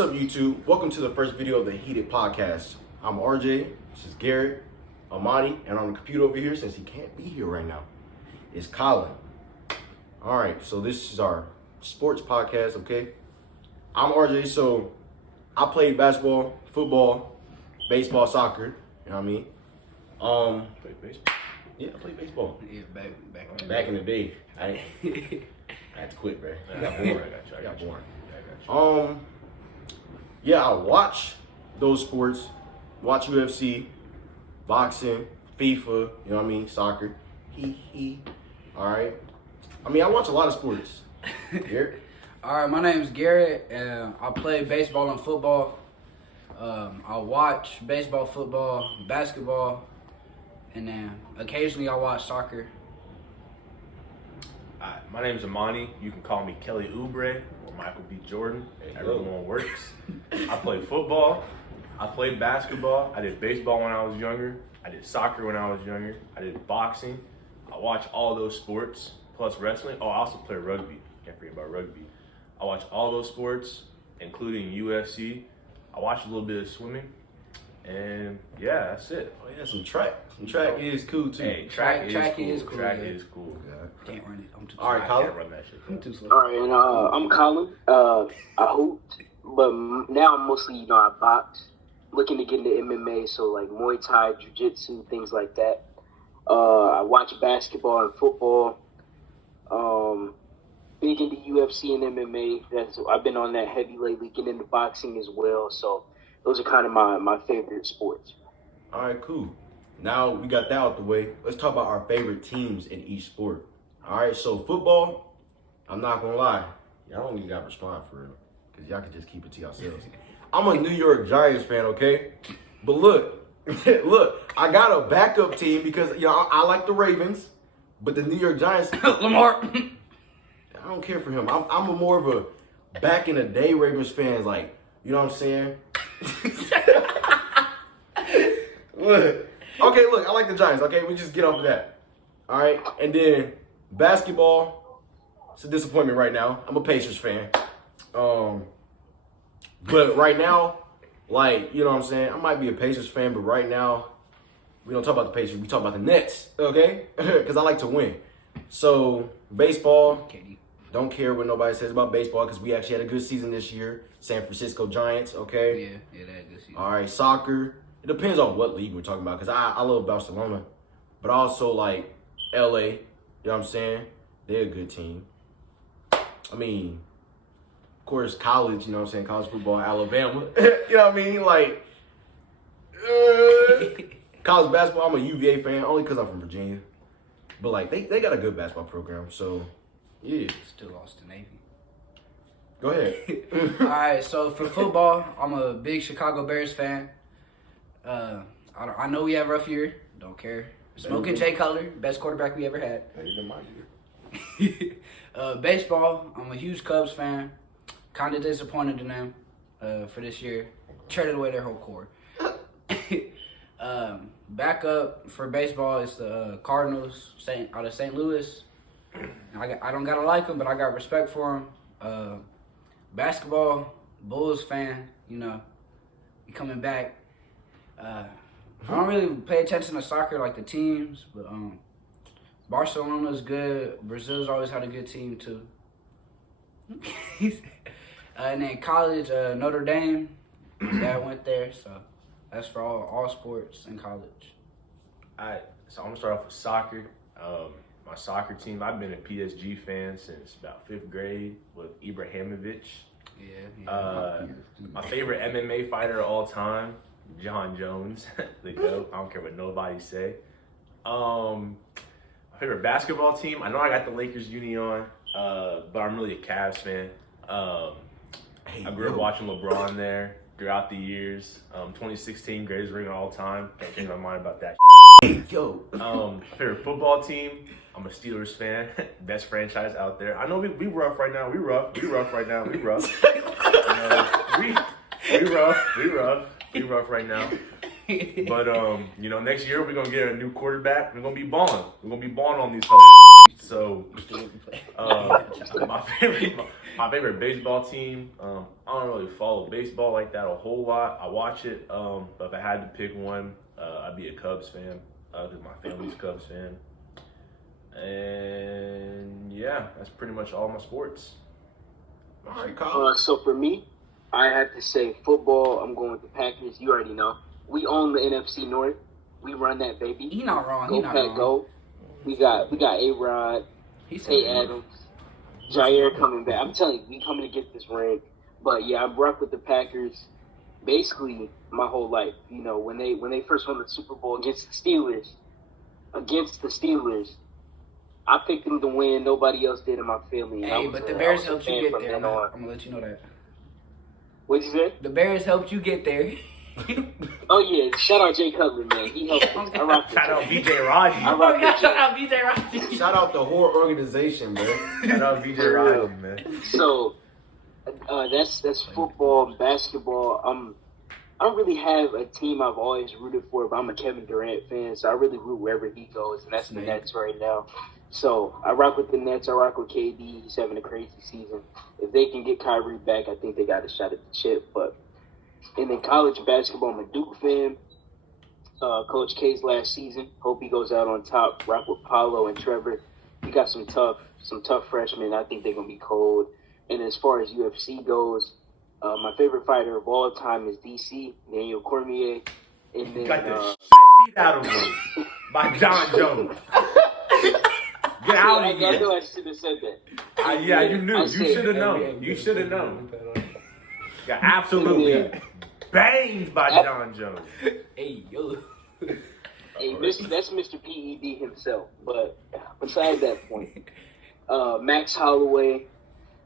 What's up, YouTube? Welcome to the first video of the Heated Podcast. I'm RJ, this is Garrett, Amani, and on the computer over here, since he can't be here right now, is Colin. All right, so this is our sports podcast, okay? I'm RJ, so I played basketball, football, baseball, soccer, you know what I mean? Played baseball? Yeah, I played baseball. Yeah, Back in the day. I had to quit, bro. I got bored. I got bored. Yeah, I watch those sports, watch UFC, boxing, FIFA, you know what I mean, soccer, all right? I mean, I watch a lot of sports. Garrett? All right, my name's Garrett, and I play baseball and football. I watch baseball, football, basketball, and then occasionally I watch soccer. My name's Amani. You can call me Kelly Oubre or Michael B. Jordan. Everyone works. I play football. I played basketball. I did baseball when I was younger. I did soccer when I was younger. I did boxing. I watch all those sports, plus wrestling. Oh, I also play rugby. Can't forget about rugby. I watch all those sports, including UFC. I watch a little bit of swimming. And yeah, that's it. Oh yeah, some track. Some track is cool too. Hey, track is cool. Track is cool. Can't run it. I'm too All right, I Colin. can't run that shit. I'm too slow. All right, and I'm Colin. I hooped, but now I'm mostly, I box. Looking to get into MMA, so like Muay Thai, Jiu-Jitsu, things like that. I watch basketball and football. Big into UFC and MMA. I've been on that heavy lately. Getting into boxing as well. So those are kind of my favorite sports. All right, cool. Now we got that out the way. Let's talk about our favorite teams in each sport. All right, so football, I'm not gonna lie, y'all don't even gotta respond for real, because y'all can just keep it to yourselves. I'm a New York Giants fan, okay? But look, I got a backup team because I like the Ravens, but the New York Giants, Lamar. I don't care for him. I'm a more of a back in the day Ravens fan, like, you know what I'm saying? Look. Okay, look, I like the Giants, okay? We just get off of that. All right? And then basketball, it's a disappointment right now. I'm a Pacers fan. But right now, like, you know what I'm saying? I might be a Pacers fan, but right now, we don't talk about the Pacers. We talk about the Nets, okay? Because I like to win. So, baseball, don't care what nobody says about baseball because we actually had a good season this year. San Francisco Giants, okay? Yeah, they had a good season. All right, soccer. It depends on what league we're talking about because I love Barcelona, but also like LA, you know what I'm saying? They're a good team. I mean, of course, college, you know what I'm saying? College football, Alabama, you know what I mean? Like, college basketball, I'm a UVA fan only because I'm from Virginia. But like, they got a good basketball program, so yeah. Still lost to Navy. Go ahead. All right, so for football, I'm a big Chicago Bears fan. I know we have a rough year. Don't care. Smoking Jay Cutler, best quarterback we ever had. Better than my year. Baseball, I'm a huge Cubs fan. Kind of disappointed in them for this year. Traded away their whole core. Backup for baseball is the Cardinals out of St. Louis. I don't gotta like them, but I got respect for them. Basketball, Bulls fan. We coming back. I don't really pay attention to soccer like the teams, but Barcelona's good. Brazil's always had a good team too. And then college, Notre Dame. Dad went there, so that's for all sports in college. So I'm gonna start off with soccer. My soccer team, I've been a PSG fan since about 5th grade with Ibrahimovic. Yeah. My favorite MMA fighter of all time, John Jones, the GOAT. I don't care what nobody say. My favorite basketball team, I know I got the Lakers uni on, but I'm really a Cavs fan. I grew up watching LeBron there throughout the years. 2016, greatest ring of all time. Can't change my mind about that. Yo. Favorite football team, I'm a Steelers fan. Best franchise out there. I know we rough right now. We rough right now. We rough. We rough right now. But next year we're gonna get a new quarterback. We're gonna be balling. We're gonna be balling on these hoes. So my My favorite baseball team. I don't really follow baseball like that a whole lot. I watch it, but if I had to pick one, I'd be a Cubs fan because my family's Cubs fan. And yeah, that's pretty much all my sports. All right, Colin. So for me, I have to say football. I'm going with the Packers. You already know. We own the NFC North. We run that baby. He not wrong. Go He not Pack, wrong. go. We got A-Rod, He said Tay it. Adams, Jair coming back. I'm telling you, we coming to get this ring. But yeah, I rock with the Packers basically my whole life. You know, when they first won the Super Bowl against the Steelers, I picked them to win. Nobody else did in my family. Hey, but the Bears helped you get there. I'm gonna let you know that. What'd you say? The Bears helped you get there. Oh yeah, shout out Jay Cutler, man. He helped us. I rock with Shout out Jay. BJ Raji. I rock with Shout Jay. out BJ Raji. Shout out the whole organization, man. Shout out BJ For real. Raji, man. So that's football, basketball. I don't really have a team I've always rooted for, but I'm a Kevin Durant fan, so I really root wherever he goes, and that's the Nets right now. So I rock with the Nets. I rock with KD. He's having a crazy season. If they can get Kyrie back, I think they got a shot at the chip. And then college basketball, I'm a Duke fan. Coach K's last season. Hope he goes out on top. Rock with Paolo and Trevor. We got some tough freshmen. I think they're gonna be cold. And as far as UFC goes, my favorite fighter of all time is DC, Daniel Cormier. And then Got the shit beat out of him by John Jones. Get out of I here. know I should have said that. Yeah, you knew. I You said- should have known. You should have known. Got absolutely Yeah. banged by John Jones. Hey, yo. Hey, that's Mr. PED himself. But besides that point, Max Holloway,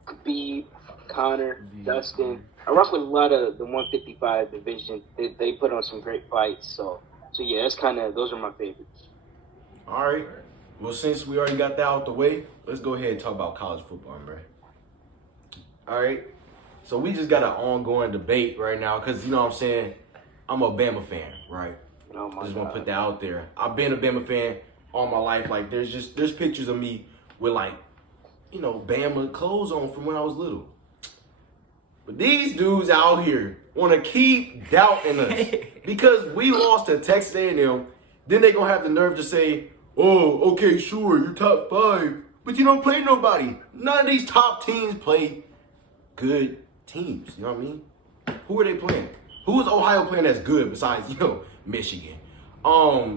Khabib, Connor, Dustin. I rock with a lot of the 155 division. They put on some great fights. So yeah, those are my favorites. All right. Well, since we already got that out the way, let's go ahead and talk about college football, bro. All right. So we just got an ongoing debate right now because, you know what I'm saying, I'm a Bama fan, right? Oh my I just want to God. put that out there. I've been a Bama fan all my life. Like, there's pictures of me with, like, you know, Bama clothes on from when I was little. But these dudes out here want to keep doubting us because we lost to Texas A&M. Then they going to have the nerve to say, oh, okay, sure, you're top 5, but you don't play nobody. None of these top teams play good teams. You know what I mean? Who are they playing? Who is Ohio playing that's good besides, you know, Michigan?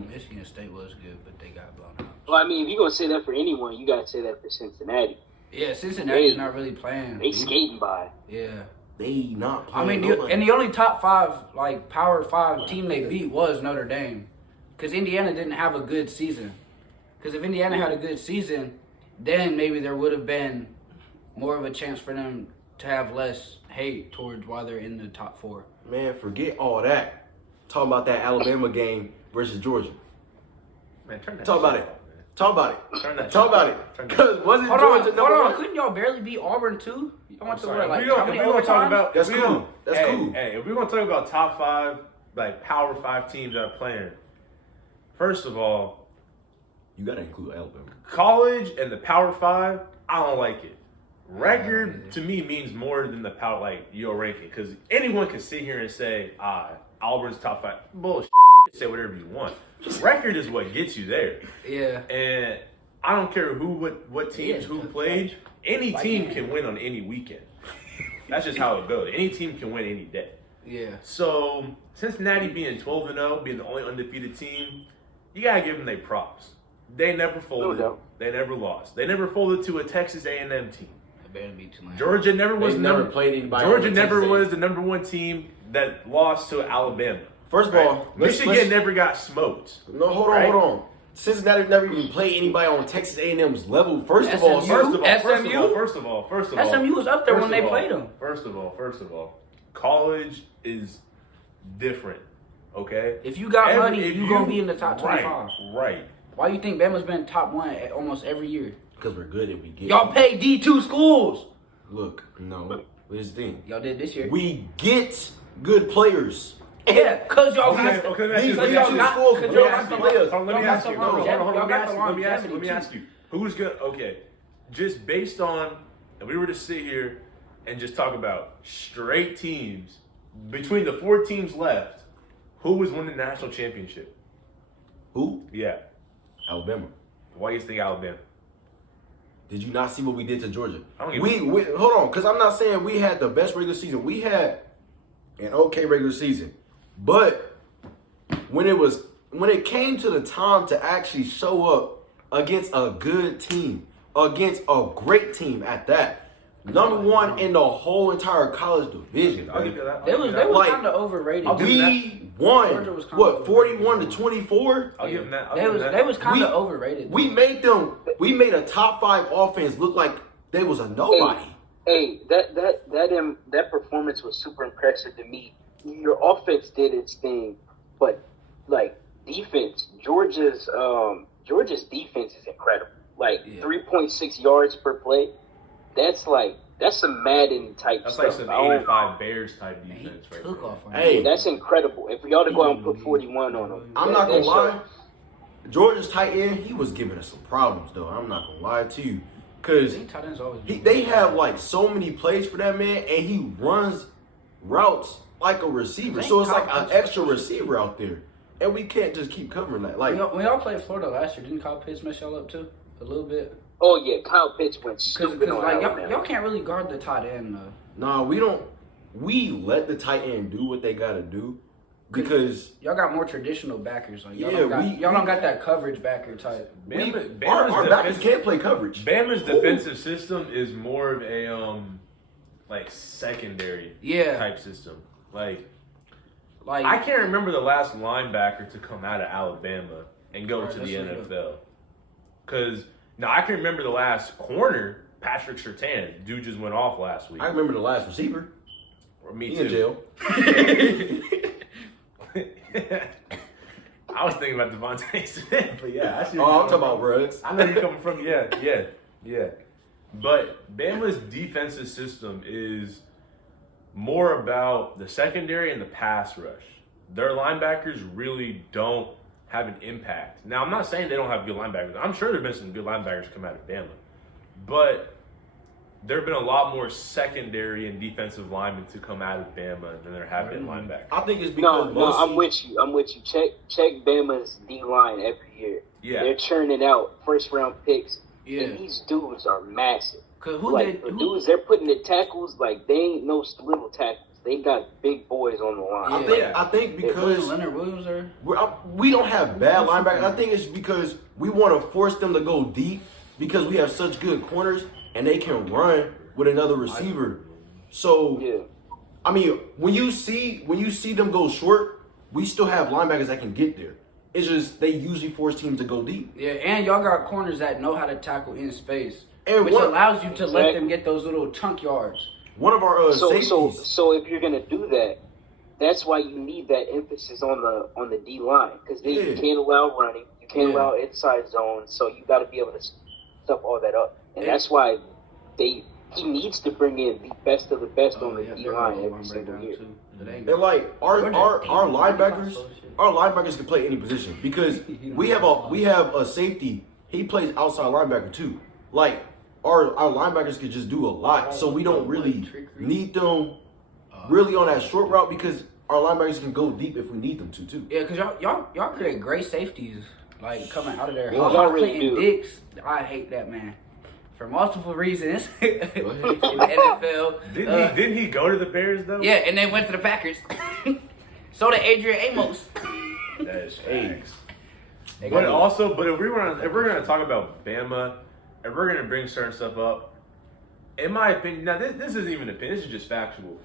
Michigan State was good, but they got blown out. Well, I mean, if you're going to say that for anyone, you got to say that for Cincinnati. Yeah, Cincinnati's not really playing. They skating by. Yeah. They not I playing mean, nobody. and the only top 5, like, Power 5 team they beat was Notre Dame. Because Indiana didn't have a good season. Because if Indiana had a good season, then maybe there would have been more of a chance for them to have less hate towards why they're in the top 4. Man, forget all that. Talking about that Alabama game versus Georgia. Man, turn that Talk about shit it. off, man. Talk about it. Turn that Talk shit about off. it. Turn that- Because wasn't Hold Georgia on, number one? couldn't y'all barely beat Auburn too? Y'all went to Sorry, what, like if we how many gonna talk overtimes? about That's cool. That's cool. Hey, if we're gonna talk about top 5, like Power 5 teams that are playing, first of all, You got to include Alabama. college and the Power 5, I don't like it. Record either. to me means more than the power, like your ranking, because anyone can sit here and say, Auburn's top 5. Bullshit. You can say whatever you want. Record is what gets you there. Yeah. And I don't care what teams who played. Any team can win on any weekend. That's just how it goes. Any team can win any day. Yeah. So Cincinnati being 12-0, being the only undefeated team, you gotta give them their props. They never folded. No doubt. They never lost. They never folded to a Texas A&M team. They better beat Tulane. Georgia never was They never played anybody. Georgia on never Texas was the number 1 team that lost to Alabama. First of all, Michigan never got smoked. No, hold on, Right? hold on. Cincinnati never even played anybody on Texas A&M's level. First of all, SMU? First of all, SMU was up there when they played them. First of all, college is different. Okay. If you got money, if you gonna be in the top 25. Right. Why you think Bama's been top 1 almost every year? because we're good and we get. Y'all pay D2 schools. Look, no. Here's the thing. Y'all did this year. We get good players. Yeah, cause y'all Okay, got. okay, let me These ask you- y'all got- schools, cause let me y'all ask got you. the players. Hold on, let me Y'all ask got you. the Hold on, longevity. hold on, let me Y'all got ask the you. Let me longevity, ask you. Who's good? Okay, just based on, if we were to sit here and just talk about straight teams. Between the 4 teams left, who was winning the national championship? Who? Yeah. Alabama. Why do you think Alabama? Did you not see what we did to Georgia? I don't We hold on, because I'm not saying we had the best regular season. We had an okay regular season, but when it came to the time to actually show up against a good team, against a great team at that, number 1 in the whole entire college division. I'll give you that. They was Like, kind of overrated. We won Georgia was kinda what 41 to overrated. 24. I'll give them that. They was kind of overrated. We made a top 5 offense look like they was a nobody. Hey, that performance was super impressive to me. Your offense did its thing, but like defense, Georgia's defense is incredible. Like 3.6 yards per play. That's some Madden type That's stuff. like some 85 Bears type defense right took there. off on Hey, That's incredible. And for y'all to go out and put 41 on them, I'm not gonna lie. Georgia's tight end, he was giving us some problems though. I'm not gonna lie to you, cause tight ends always they have like so many plays for that man, and he runs routes like a receiver. So it's like an extra receiver out there, and we can't just keep covering that. Like when y'all played Florida last year, didn't Kyle Pitts mess y'all up too a little bit? Oh yeah, Kyle Pitts went Because stupid on like Alabama. y'all can't really guard the tight end though. nah, we don't. We let the tight end do what they gotta do because Y'all got more traditional backers. Like y'all, Yeah, don't got that coverage backer type. our backers can't play coverage. Bama's defensive system is more of a like secondary type system. Like I can't remember the last linebacker to come out of Alabama and go to the NFL. Because now I can remember the last corner, Patrick Surtain. Dude just went off last week. I remember the last receiver. Or me He too. in jail. I was thinking about Devontae Smith, but yeah, I see. Oh, I'm talking about Ruggs. I know you're coming from. Yeah. But Bama's defensive system is more about the secondary and the pass rush. Their linebackers really don't have an impact. Now, I'm not saying they don't have good linebackers. I'm sure there have been some good linebackers come out of Bama. But there have been a lot more secondary and defensive linemen to come out of Bama than there have been linebackers. I think it's because No, I'm with you. Check Bama's D line every year. Yeah. They're churning out first round picks. Yeah. And these dudes are massive. Cause Dudes, they're putting the tackles like they ain't no little tackles. They got big boys on the line. I think because Leonard Williams there. we don't have bad linebackers. I think it's because we want to force them to go deep because we have such good corners and they can run with another receiver. So I mean, when you see them go short, we still have linebackers that can get there. It's just they usually force teams to go deep. Yeah, and y'all got corners that know how to tackle in space, And which allows you to let them get those little chunk yards. One of our safeties. So if you're gonna do that, that's why you need that emphasis on the D line because you can't allow running, you can't allow inside zones, so you got to be able to stuff all that up, and that's why he needs to bring in the best of the best on the D line every single year. And like our linebackers can play any position because we have a safety. He plays outside linebacker too. Like our linebackers can just do a lot, so we don't really need them really on that short route because our linebackers can go deep if we need them to too. Yeah, because y'all create great safeties like coming out of there. Well, y'all really Clinton do. Dix, I hate that man for multiple reasons in the NFL. Didn't he go to the Bears though? Yeah, and they went to the Packers. So did Adrian Amos. That is facts. They But got- also, if we're gonna talk about Bama, if we're gonna bring certain stuff up, in my opinion, now this isn't even an opinion, this is just factual.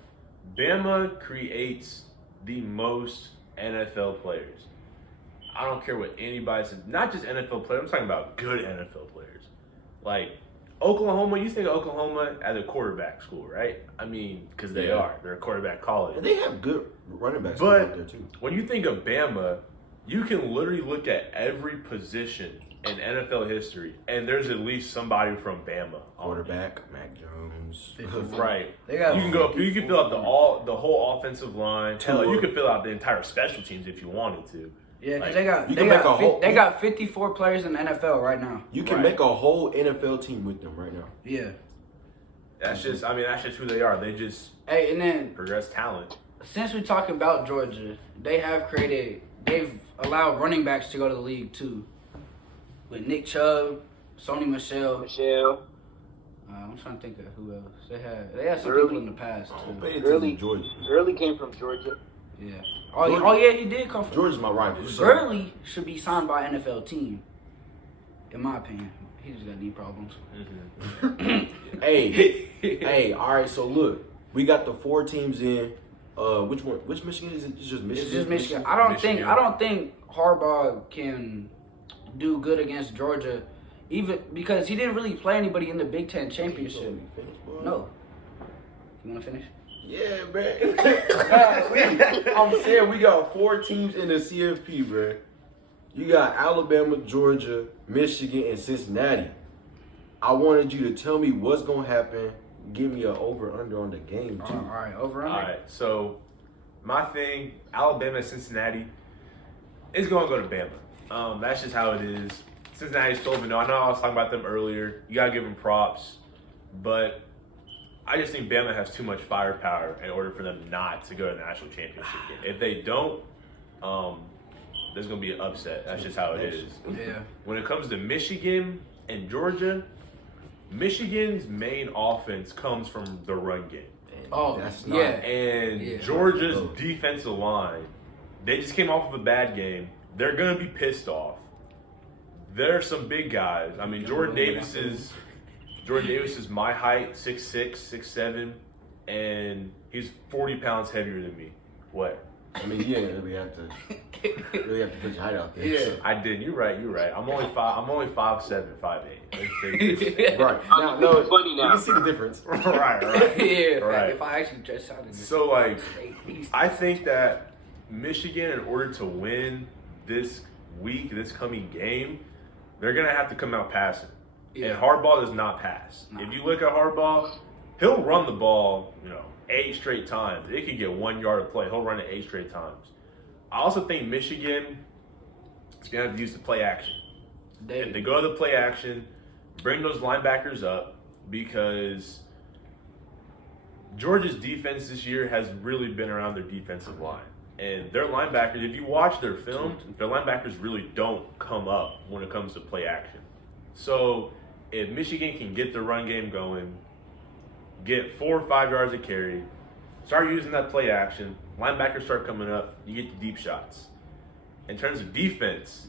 Bama creates the most NFL players. I don't care what anybody says, not just NFL players. I'm talking about good NFL players. Like Oklahoma, you think of Oklahoma as a quarterback school, right? I mean, because they are. They're a quarterback college. And they have good running backs But out there too. when you think of Bama, you can literally look at every position in NFL history, and there's at least somebody from Bama on Quarterback, Mac Jones. it. Right. They got You can fill out the whole offensive line. Hell, you can fill out the entire special teams if you wanted to. Yeah, because Like, they got 54 players in the NFL right now. You can make a whole NFL team with them right now. Yeah. That's just who they are. They just Hey, and then progress talent. since we're talking about Georgia, they've allowed running backs to go to the league too. With Nick Chubb, Sony Michel. I'm trying to think of who else. They had some people in the past too. Pay attention to Georgia. Gurley came from Georgia. Yeah. Oh yeah, he did come from. Georgia's my rival. So. Gurley should be signed by an NFL team, in my opinion. He just got knee problems. Hey, all right. So look, we got the 4 teams in. Which one? Which Michigan is it? It's just Michigan. It's just Michigan. I don't think Harbaugh can do good against Georgia, even because he didn't really play anybody in the Big Ten championship. No. You want to finish? Yeah, man. I'm saying we got 4 teams in the CFP, bro. You got Alabama, Georgia, Michigan, and Cincinnati. I wanted you to tell me what's gonna happen. Give me an over/under on the game too. All right, over/under. All right, so my thing, Alabama, Cincinnati, is going to go to Bama. That's just how it is. Cincinnati's 12-0. I know I was talking about them earlier. You got to give them props, but I just think Bama has too much firepower in order for them not to go to the national championship game. If they don't, there's going to be an upset. That's just how it is. Yeah. When it comes to Michigan and Georgia, Michigan's main offense comes from the run game. Oh, that's yeah. And Georgia's defensive line, they just came off of a bad game. They're going to be pissed off. There are some big guys. I mean, Jordan Davis is my height, 6'6", 6'7", and he's 40 pounds heavier than me. What? I mean, you didn't really have to put your height out there. Yeah, So. I did. You're right. I'm only 5'7", 5'8". Right. Now, no, It's funny now. you can see the difference. right. Yeah, Right. if I actually just sounded So, like, I think that Michigan, in order to win this coming game, they're going to have to come out passing. Yeah. And Harbaugh does not pass. Nah. If you look at Harbaugh, he'll run the ball, 8 straight times. It can get 1 yard of play. He'll run it 8 straight times. I also think Michigan is going to have to use the play action. If they go to the play action, bring those linebackers up, because Georgia's defense this year has really been around their defensive line. And their linebackers, if you watch their film, their linebackers really don't come up when it comes to play action. So if Michigan can get the run game going, get 4 or 5 yards of carry, start using that play action, linebackers start coming up, you get the deep shots. In terms of defense,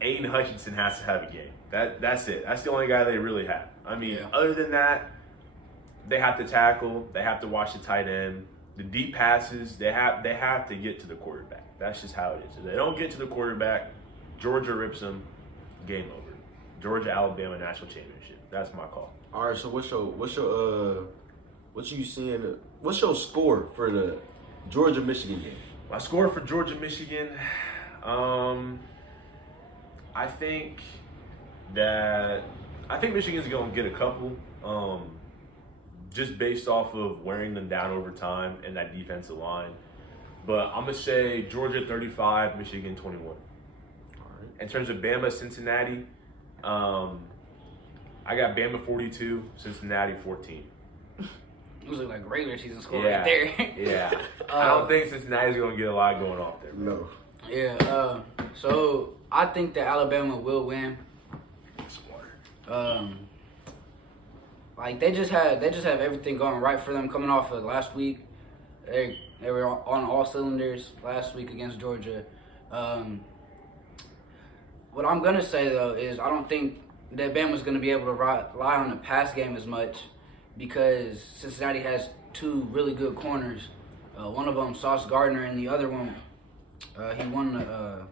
Aiden Hutchinson has to have a game. That's it. That's the only guy they really have. I mean, other than that, they have to tackle, they have to watch the tight end. The deep passes, they have to get to the quarterback. That's just how it is. If they don't get to the quarterback, Georgia rips them, game over. Georgia, Alabama national championship. That's my call. All right. So what's your score for the Georgia Michigan game? My score for Georgia, Michigan, I think Michigan's going to get a couple. Just based off of wearing them down over time and that defensive line. But I'm going to say Georgia 35, Michigan 21. All right. In terms of Bama, Cincinnati, I got Bama 42, Cincinnati 14. Those look like regular season score Yeah. right there. Yeah. I don't think Cincinnati's going to get a lot going off there. No. Yeah. So I think that Alabama will win. Like they just have everything going right for them coming off of last week. They were on all cylinders last week against Georgia. What I'm gonna say though is I don't think that Bama's gonna be able to rely on the pass game as much, because Cincinnati has 2 really good corners. One of them, Sauce Gardner, and the other one, he won the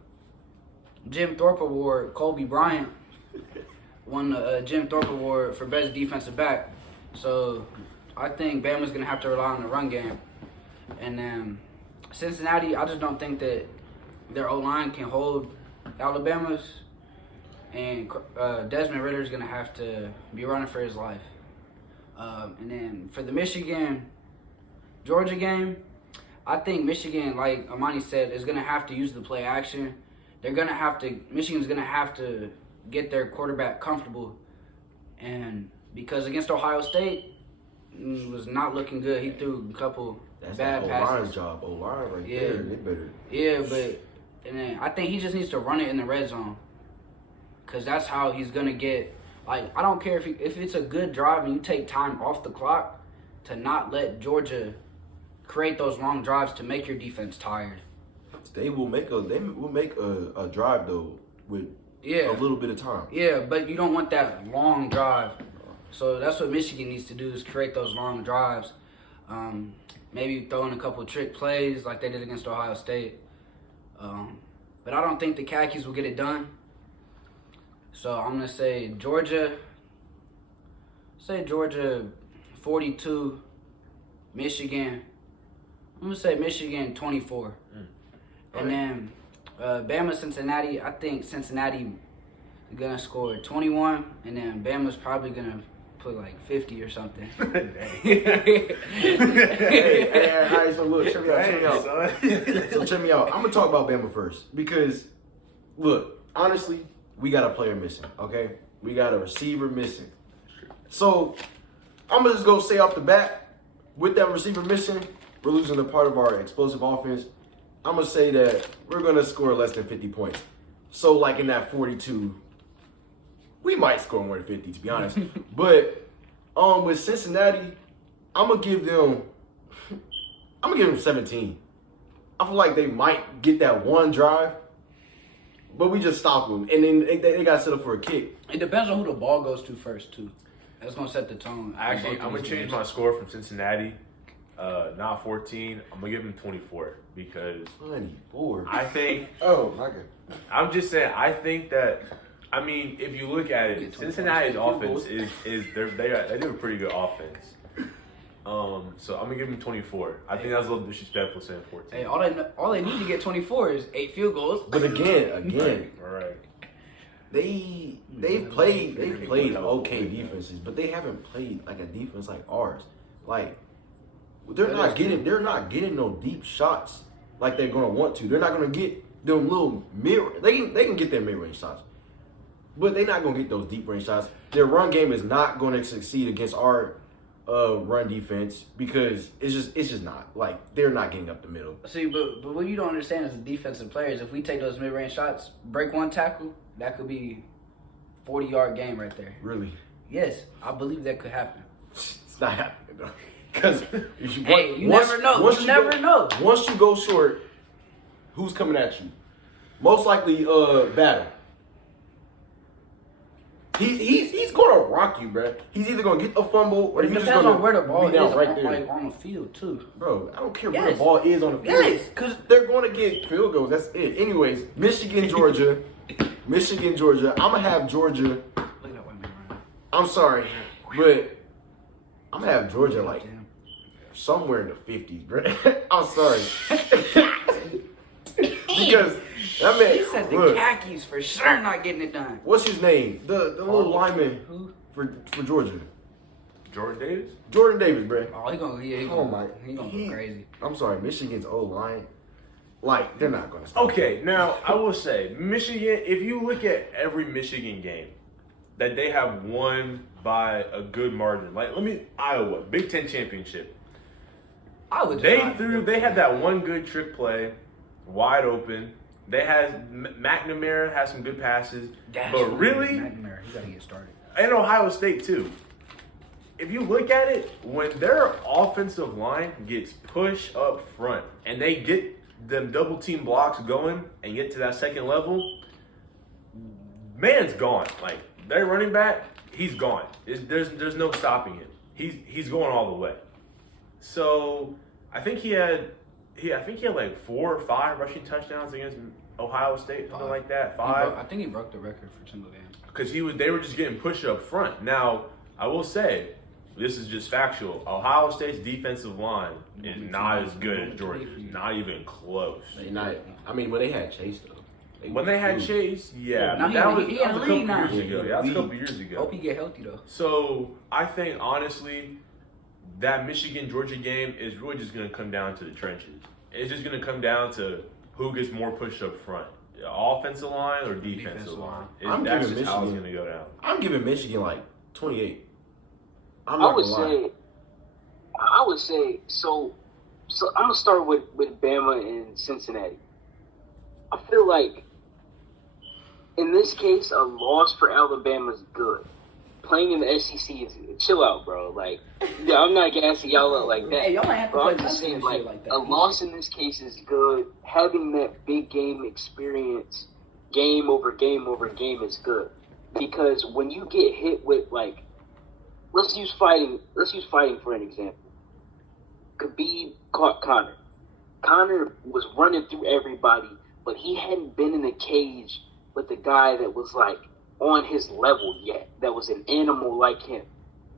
Jim Thorpe Award. Kobe Bryant won the Jim Thorpe Award for best defensive back. So I think Bama's going to have to rely on the run game. And then Cincinnati, I just don't think that their O-line can hold Alabama's. And Desmond Ritter's going to have to be running for his life. And then for the Michigan-Georgia game, I think Michigan, like Amani said, is going to have to use the play action. Michigan's going to have to get their quarterback comfortable, and because against Ohio State, was not looking good. He threw a couple That's bad that passes. O-line's job. O-line right Yeah. there. They better. Yeah, but and then I think he just needs to run it in the red zone, cause that's how he's gonna get. Like, I don't care if it's a good drive and you take time off the clock to not let Georgia create those long drives to make your defense tired. They will make a drive though with Yeah. a little bit of time. Yeah, but you don't want that long drive. So that's what Michigan needs to do is create those long drives. Maybe throw in a couple of trick plays like they did against Ohio State. But I don't think the Khakis will get it done. So I'm going to say Georgia 42, Michigan. I'm going to say Michigan 24. And then Bama, Cincinnati, I think Cincinnati is going to score 21. And then Bama's probably going to put like 50 or something. Hey, all right, so look, check me out. So check me out. I'm going to talk about Bama first because, look, honestly, we got a player missing, okay? We got a receiver missing. So I'm going to just go say off the bat, with that receiver missing, we're losing a part of our explosive offense. I'm going to say that we're going to score less than 50 points. So, like in that 42, we might score more than 50, to be honest. But with Cincinnati, I'm going to give them 17. I feel like they might get that one drive, but we just stop them. And then they got set up for a kick. It depends on who the ball goes to first, too. That's going to set the tone. Actually, I'm going to change my score from Cincinnati. Not 14. I'm going to give them 24 because 24. I think, Oh, my God. I'm just saying, I think that, I mean, if you look at it, Cincinnati's offense is they do a pretty good offense. So I'm gonna give them 24. I think that's a little disrespectful saying 14. Hey, all they need to get 24 is 8 field goals. But again, All right. they've played okay defenses, but they haven't played like a defense like ours. Like they're not getting no deep shots like they're gonna want to. They're not gonna get them little they can get their mid-range shots, but they're not gonna get those deep range shots. Their run game is not gonna succeed against our run defense because it's just not. Like, they're not getting up the middle. See, but what you don't understand as a defensive player is if we take those mid-range shots, break one tackle, that could be 40-yard game right there. Really, Yes, I believe that could happen. it's not happening though. Because You never know. Once you go short, who's coming at you? Most likely, Battle. He's gonna rock you, bro. He's either gonna get a fumble or It he's just depends gonna on where the ball be down is right there. on the field, too. Bro, I don't care where Yes. the ball is on the field. Yes, because They're going to get field goals. That's it. Anyways, Michigan, Georgia. I'm going to have Georgia. look at that white man running. I'm sorry, but I'm going to have Georgia like Damn. somewhere in the 50s, bro. I'm sorry. Because that man, He said the look, Khakis for sure not getting it done. what's his name? The little lineman Who? for Georgia. Jordan Davis? Jordan Davis, bro. Oh, he gonna go crazy. I'm sorry, Michigan's O-line. Like, they're not going to stop. Okay, now I will say, Michigan, if you look at every Michigan game that they have won by a good margin, like Iowa, Big Ten championship. They had that one good trick play, wide open. They had McNamara had some good passes, but really, McNamara, he gotta get started. and Ohio State too. If you look at it, when their offensive line gets pushed up front and they get them double team blocks going and get to that second level, man's gone. Like, their running back, he's gone. There's no stopping him. He's going all the way. So I think he had like 4 or 5 rushing touchdowns against Ohio State, something like that. 5. I think he broke the record for single game. Because they were just getting pushed up front. Now, I will say, this is just factual. Ohio State's defensive line is not as good as Georgia. Not even close. When they had Chase, though. When they had Chase, yeah. Now That was he a in the couple league now. years ago. Yeah, that was a couple years ago. Hope he get healthy though. So I think honestly, that Michigan-Georgia game is really just going to come down to the trenches. It's just going to come down to who gets more pushed up front, the offensive line or defensive line. That's just how it's going to go down. I'm giving Michigan like 28. I'm I not would gonna lie. say so. So I'm gonna start with Bama and Cincinnati. I feel like in this case, a loss for Alabama is good. Playing in the SEC is chill out, bro. Like, yeah, I'm not gassing y'all out like that. Hey, y'all might have to But play I'm just Clemson saying, and like, shit like that. a loss in this case is good. Having that big game experience, game over game over game, is good. Because when you get hit with, like, let's use fighting for an example. Khabib caught Connor. Connor was running through everybody, but he hadn't been in a cage with a guy that was like on his level yet, that was an animal like him.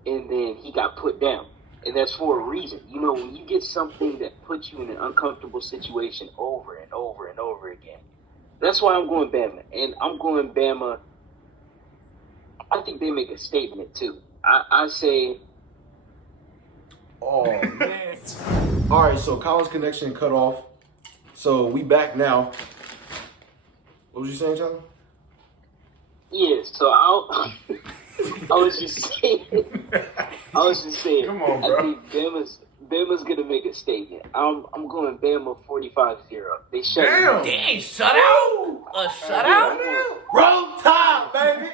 And then he got put down. And that's for a reason. You know, when you get something that puts you in an uncomfortable situation over and over and over again. That's why I'm going Bama. And I'm going Bama. I think they make a statement too. I say, Oh man. All right, so college connection cut off. So we back now. What was you saying, Charlie? yeah, so I was just saying. Come on, I bro. think Bama's gonna make a statement. I'm going Bama 45-0. They shut Damn. down. Dang, shutout? A shutout? Roll Tide, baby.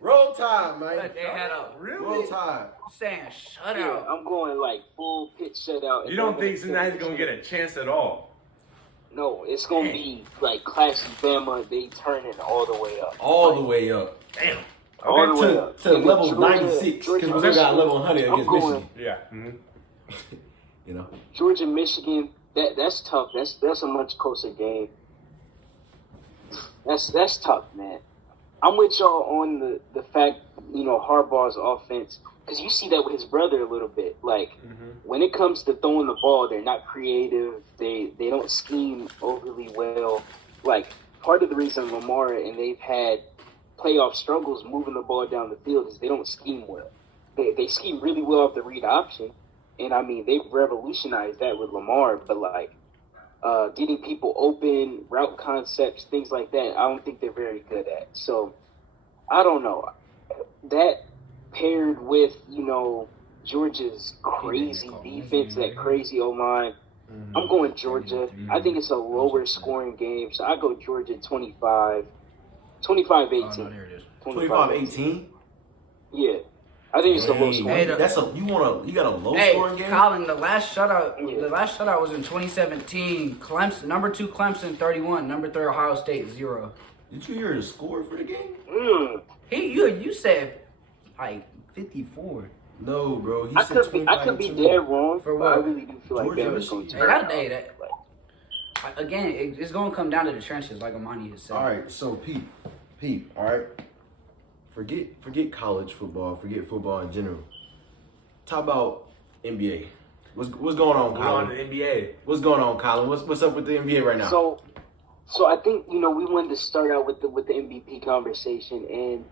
Roll Tide, man. They had a Roll Tide. saying Yeah, shutout. I'm going like full pitch shutout. You don't think Cincinnati's gonna get a chance at all? No, it's gonna be like classic Bama. They turn it all the way up. All the way up. Damn. All the way To up. level Georgia- 96. Because we still got level 100 I'm against going- Michigan. Yeah. Mm-hmm. You know? Georgia, Michigan. That's tough. That's a much closer game. That's tough, man. I'm with y'all on the fact, Harbaugh's offense, because you see that with his brother a little bit. Like, when it comes to throwing the ball, they're not creative. They don't scheme overly well. Like, part of the reason Lamar and they've had playoff struggles moving the ball down the field is they don't scheme well. They scheme really well off the read option, and I mean they've revolutionized that with Lamar. But like getting people open, route concepts, things like that, I don't think they're very good at. So I don't know. That paired with Georgia's crazy defense, that crazy O-line. I'm going Georgia. I think it's a lower scoring game, so I go Georgia 25-18. Oh, no, there it is. 25-18? Yeah. I think it's a low scoring. Hey, Hey, you got a low Hey, scoring game? Colin, the last shutout Yeah. was in 2017. Clemson, number 2 Clemson 31, number 3 Ohio State 0. Did you hear the score for the game? You said like 54. No, bro. He I said could be 25-18. dead wrong, For but I what? really do feel like Georgia, Bama's going to Michigan. Hey, turn that out. day, again, it's gonna come down to the trenches, like Amani has said. All right, so Pete, all right. Forget college football, forget football in general. Talk about NBA. What's going on, We're on the Colin? NBA. What's going on, Colin? What's up with the NBA right now? So I think we wanted to start out with the MVP conversation, and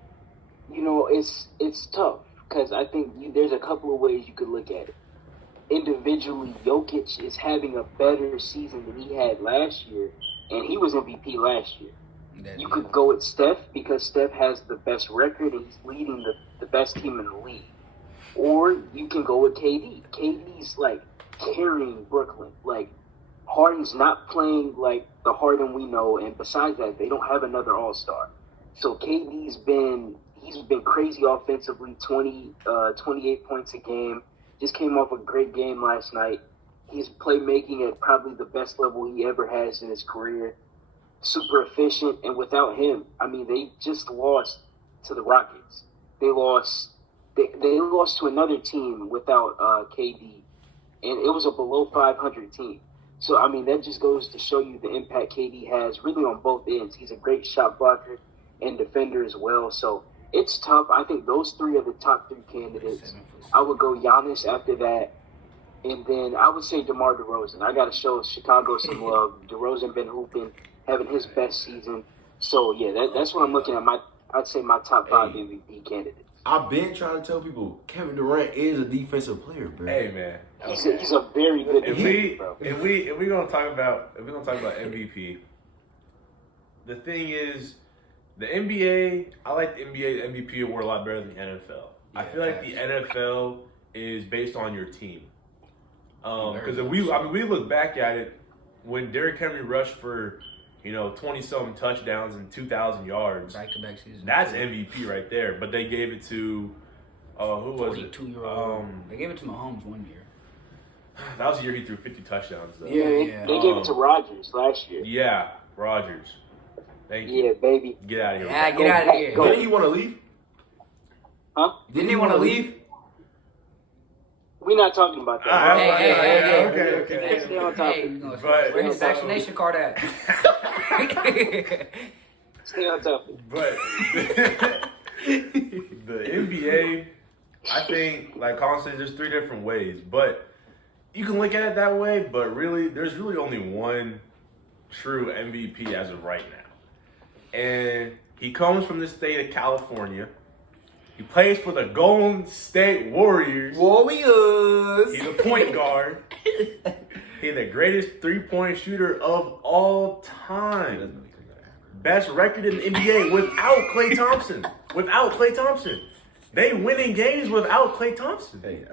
it's tough because I think there's a couple of ways you could look at it. Individually, Jokic is having a better season than he had last year, and he was MVP last year. You could go with Steph because Steph has the best record and he's leading the best team in the league. Or you can go with KD. KD's like carrying Brooklyn. Like Harden's not playing like the Harden we know, and besides that, they don't have another All-Star. So KD's been crazy offensively, 28 points a game. Just came off a great game last night. He's playmaking at probably the best level he ever has in his career. Super efficient, and without him, I mean, they just lost to the Rockets. They lost to another team without KD, and it was a below 500 team. So, I mean, that just goes to show you the impact KD has really on both ends. He's a great shot blocker and defender as well. So, it's tough. I think those three are the top 3 candidates. I would go Giannis after that, and then I would say DeMar DeRozan. I got to show Chicago some love. DeRozan been hooping, having his best season. So, yeah, that's what I'm looking at. I'd say my top 5 MVP candidates. I've been trying to tell people Kevin Durant is a defensive player, bro. Hey, man. He's a very good If defender, bro. we're gonna talk about MVP, the thing is, the NBA. I like the NBA MVP award a lot better than the NFL. I feel like the NFL is based on your team. Because if we look back at it, when Derrick Henry rushed for 20-something touchdowns and 2,000 yards, back-to-back seasons. That's MVP right there. But they gave it to who was it? 42-year-old. They gave it to Mahomes one year. That was the year he threw 50 touchdowns, though. Yeah. They gave it to Rodgers last year. Yeah, Rodgers. Thank you. Yeah, baby. Get out of here. Yeah, get out of here. Didn't he want to leave? Huh? Didn't he want to leave? We're not talking about that. Hey. Okay. Stay on topic. Hey, But- where's his vaccination card at? Stay on topic. But the NBA, I think, like Colin said, there's 3 different ways. But you can look at it that way, but really, there's really only one true MVP as of right now. And he comes from the state of California. He plays for the Golden State Warriors. Warriors. He's a point guard. He's the greatest 3-point shooter of all time. Best record in the NBA without Klay Thompson. They winning games without Klay Thompson. Hey,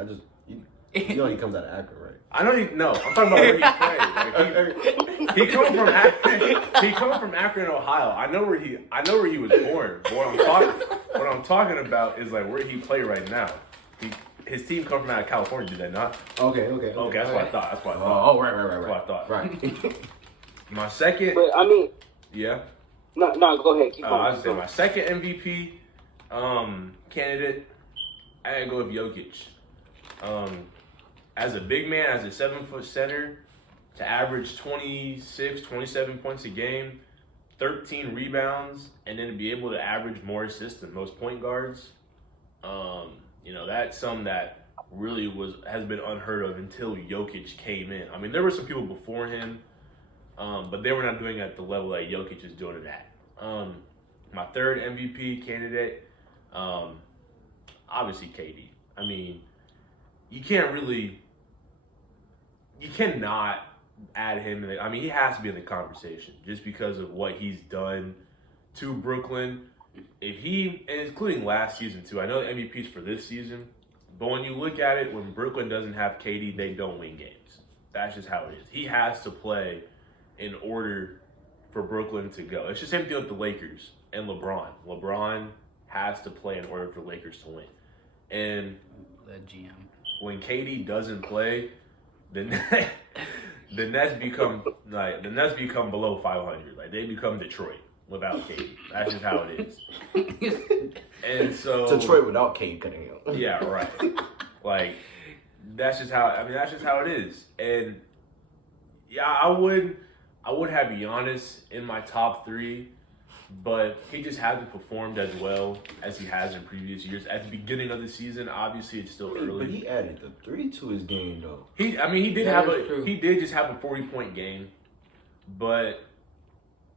you know he comes out of Akron, right? I know I'm talking about where he played. Like, he comes from Akron, Ohio. I know where he was born. But what I'm talking about is like where he play right now. His team comes from out of California, did they not? Okay. Okay, that's what I thought. Oh, right. That's what I thought. Right. My second, But I mean, yeah. no, go ahead. Keep I going. was saying my second MVP candidate, I gotta go with Jokic. As a big man, as a 7-foot center, to average 26, 27 points a game, 13 rebounds, and then to be able to average more assists than most point guards, that's something that really has been unheard of until Jokic came in. I mean, there were some people before him, but they were not doing it at the level that Jokic is doing it at. My third MVP candidate, obviously KD. I mean, you cannot add him. He has to be in the conversation just because of what he's done to Brooklyn. And including last season too. I know the MVP's for this season, but when you look at it, when Brooklyn doesn't have KD, they don't win games. That's just how it is. He has to play in order for Brooklyn to go. It's the same thing with the Lakers and LeBron. LeBron has to play in order for Lakers to win. And The GM. when KD doesn't play, the Nets become below 500. Like they become Detroit without KD. That's just how it is. And so Detroit without Cade Cunningham. yeah, right. Like that's just how it is. And yeah, I would have Giannis in my top 3, but he just hasn't performed as well as he has in previous years. At the beginning of the season, obviously it's still early. But he added the 3 to his game though. He did just have a 40-point game, but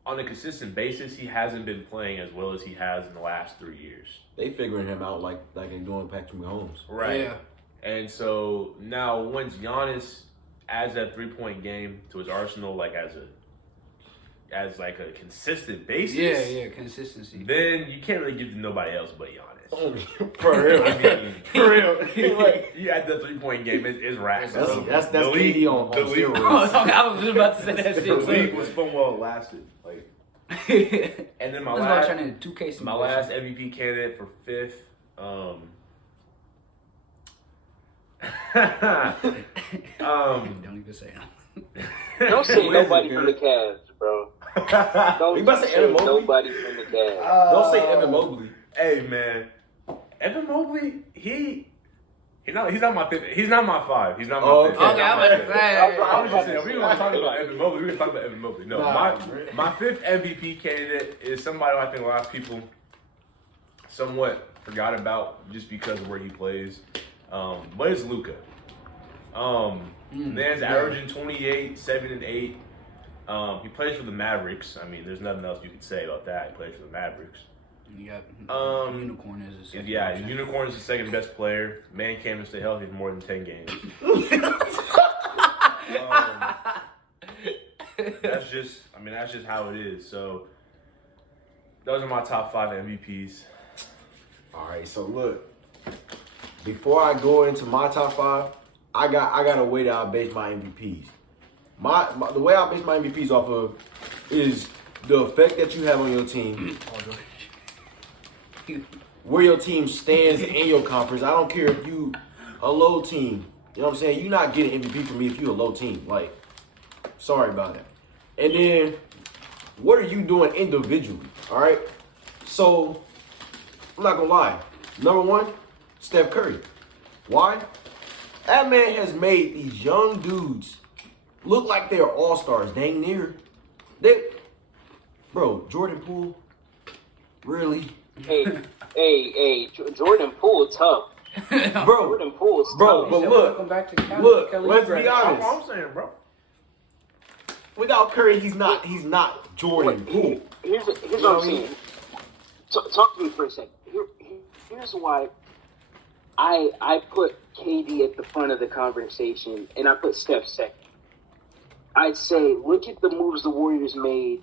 on a consistent basis, he hasn't been playing as well as he has in the last 3 years. They figuring him out like they're doing Patrick Mahomes. Right. Yeah. And so now once Giannis adds that 3-point game to his arsenal, like as a consistent basis, Yeah, consistency. then you can't really give to nobody else but Giannis. For real. I mean, For real. Like, you add the 3-point game, it's racks. that's The league- KD on the league- steroids. I was just about to say that The shit league too. was fun while it lasted. Like, and then my Let's go last, turn into 2K my last MVP candidate for 5th. Don't even say it. Don't say nobody from the Cavs, bro. Don't You about to say say Evan Mobley? nobody from the Cavs. Don't say Evan Mobley. Hey man, Evan Mobley, he's not my 5th. He's not my 5. He's not my Oh, 5th. okay. Okay, I'm about to say. I was just saying, we don't want to talk about Evan Mobley. We're going to talk about Evan Mobley. No, Nah, my 5th MVP candidate is somebody I think a lot of people somewhat forgot about just because of where he plays. But it's Luka. Man's averaging 28, 7, and 8. He plays for the Mavericks. I mean, there's nothing else you can say about that. He plays for the Mavericks. You got Unicorn is the second option. Unicorn is the second best player. Man can't even stay healthy for more than 10 games. That's just how it is. So those are my top 5 MVPs. All right, so look, before I go into my top 5, I got a way that I base my MVPs. The way I base my MVPs off of is the effect that you have on your team, where your team stands in your conference. I don't care if you a low team. You know what I'm saying? You're not getting MVP from me if you're a low team. Like, sorry about that. And then, what are you doing individually? All right. So, I'm not gonna lie. Number 1, Steph Curry. Why? That man has made these young dudes look like they're all-stars, dang near. Bro, Jordan Poole, really? Hey, Jordan Poole tough. Bro, Jordan Poole's tough. bro, but Welcome back to Kelly let's Oubre. be honest. That's what I'm saying, bro. Without Curry, he's not Jordan Poole. Here's what You know I'm saying. Talk to me for a second. Here's why I put KD at the front of the conversation and I put Steph second. I'd say, look at the moves the Warriors made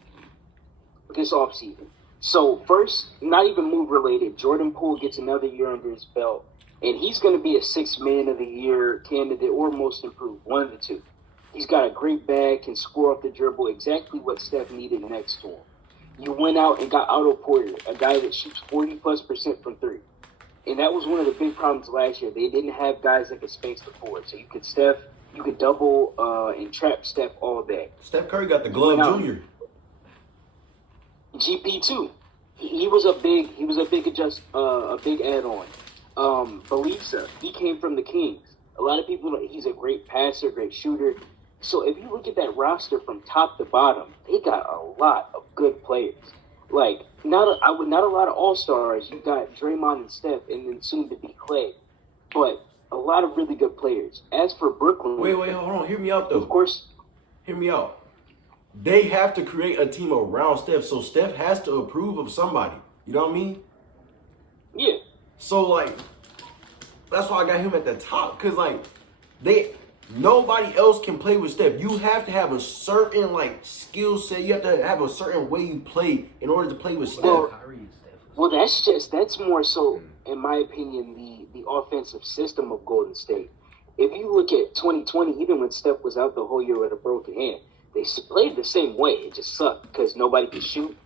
this offseason. So first, not even move related, Jordan Poole gets another year under his belt, and he's going to be a 6th Man of the Year candidate or most improved, one of the two. He's got a great bag, can score off the dribble, exactly what Steph needed next to him. You went out and got Otto Porter, a guy that shoots 40+% from 3. And that was one of the big problems last year. They didn't have guys that could space the forward. So you could double and trap Steph all day. Steph Curry got the glove junior. GP too. He was a big add-on. Belisa, he came from the Kings. A lot of people know he's a great passer, great shooter. So if you look at that roster from top to bottom, they got a lot of good players. Like not a lot of all-stars. You got Draymond and Steph, and then soon to be Clay, but a lot of really good players. As for Brooklyn, Wait, hold on. Hear me out though. of course. Hear me out. They have to create a team around Steph, so Steph has to approve of somebody. You know what I mean? Yeah. So like, that's why I got him at the top, cause like, nobody else can play with Steph. You have to have a certain like skill set. You have to have a certain way you play in order to play with Steph. Well, that's more so, in my opinion, the offensive system of Golden State. If you look at 2020, even when Steph was out the whole year with a broken hand, they played the same way. It just sucked because nobody could shoot,